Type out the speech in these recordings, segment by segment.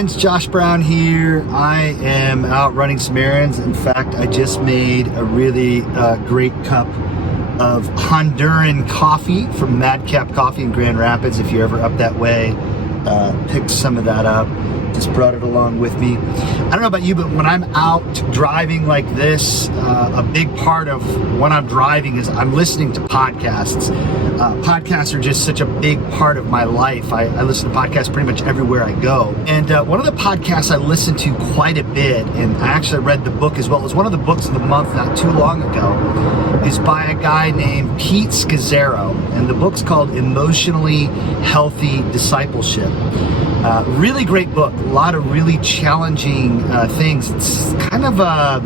It's Josh Brown here. I am out running some errands. In fact, I just made a really great cup of Honduran coffee from Madcap Coffee in Grand Rapids. If you're ever up that way, pick some of that up. Just brought it along with me. I don't know about you, but when I'm out driving like this, a big part of when I'm driving is I'm listening to podcasts. Podcasts are just such a big part of my life. I listen to podcasts pretty much everywhere I go. And one of the podcasts I listen to quite a bit, and I actually read the book as well, it was one of the books of the month not too long ago, is by a guy named Pete Scazzero. And the book's called Emotionally Healthy Discipleship. Really great book, a lot of really challenging things. It's kind of I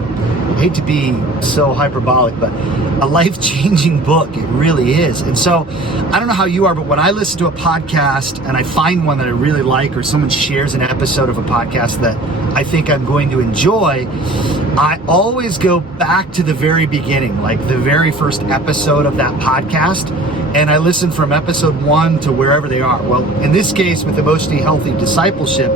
hate to be so hyperbolic, but a life-changing book, it really is. And so, I don't know how you are, but when I listen to a podcast and I find one that I really like, or someone shares an episode of a podcast that I think I'm going to enjoy, I always go back to the very beginning, like the very first episode of that podcast, and I listen from episode 1 to wherever they are. Well, in this case, with Emotionally Healthy Discipleship,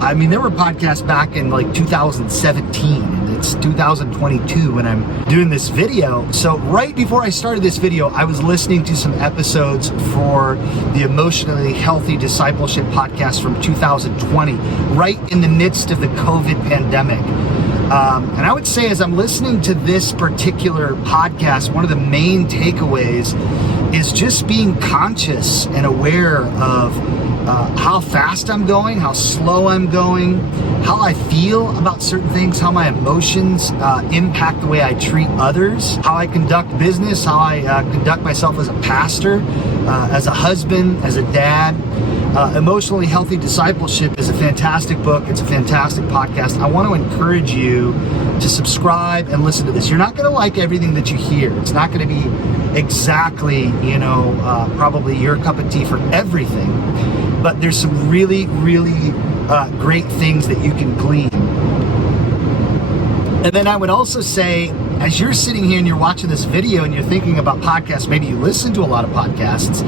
I mean, there were podcasts back in like 2017, and it's 2022 when I'm doing this video. So right before I started this video, I was listening to some episodes for the Emotionally Healthy Discipleship podcast from 2020, right in the midst of the COVID pandemic. And I would say as I'm listening to this particular podcast, one of the main takeaways is just being conscious and aware of how fast I'm going, how slow I'm going, how I feel about certain things, how my emotions impact the way I treat others, how I conduct business, how I conduct myself as a pastor, as a husband, as a dad. Emotionally Healthy Discipleship is a fantastic book. It's a fantastic podcast. I want to encourage you to subscribe and listen to this. You're not going to like everything that you hear. It's not going to be exactly, probably your cup of tea for everything. But there's some really, really great things that you can glean. And then I would also say, as you're sitting here and you're watching this video and you're thinking about podcasts, maybe you listen to a lot of podcasts,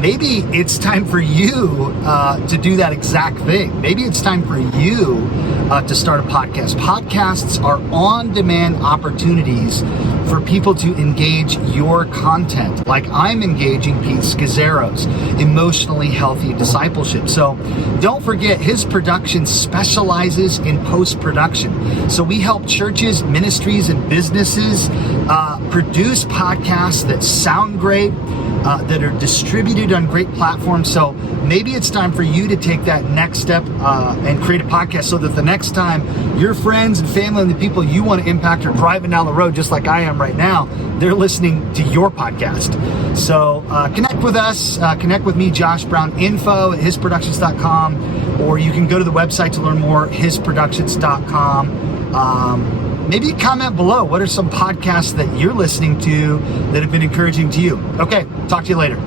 maybe it's time for you to do that exact thing. Maybe it's time for you to start a podcast. Podcasts are on-demand opportunities for people to engage your content, like I'm engaging Pete Scazzero's Emotionally Healthy Discipleship. So don't forget, his production specializes in post-production. So we help churches, ministries, and businesses produce podcasts that sound great, that are distributed on great platforms. So maybe it's time for you to take that next step and create a podcast so that the next time your friends and family and the people you want to impact are driving down the road, just like I am right now, they're listening to your podcast. So connect with us, connect with me, Josh Brown, info at hisproductions.com, or you can go to the website to learn more, hisproductions.com. Maybe comment below. What are some podcasts that you're listening to that have been encouraging to you? Okay, talk to you later.